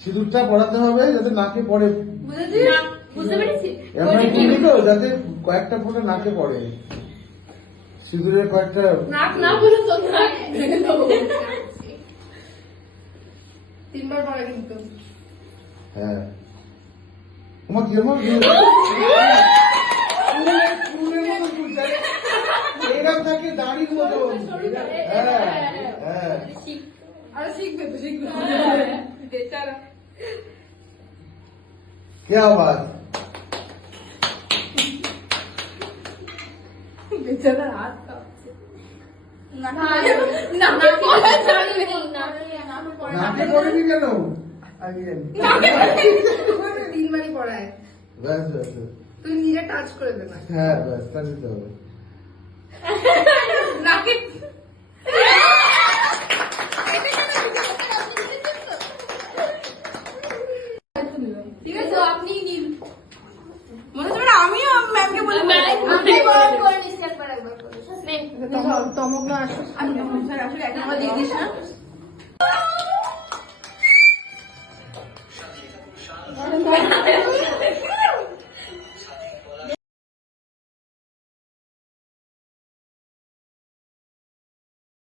সিঁদুরটা পড়াতে হবে যাতে নাকে পড়ে, বুঝতে পেরেছি, এমন কিনলো যাতে কয়েকটা ফোঁটা নাকে পড়ে, সিঁদুরের কয়েকটা নাক না বলে তো নাক তিনবার পড়া কিন্তু। হ্যাঁ তোমার কেমন এরকম থাকে দাড়ির মতো। হ্যাঁ হ্যাঁ আরে শিখবে তো, শিখবে বেচারা। क्या बात, বেচারা হাত কাঁপছে। নাকে পড়েনি কেন? তিনবারই পড়ায়, ব্যাস ব্যাস, তুই নিজে টাচ করে দে না। হ্যাঁ ব্যাস তা নিতে হবে। নাকে ঠিক আছে, আপনি নিন। মনে হচ্ছে আমিও ম্যামকে বলে তমক না আসো, আমি আসলে একটা আমার দিয়ে দিস না।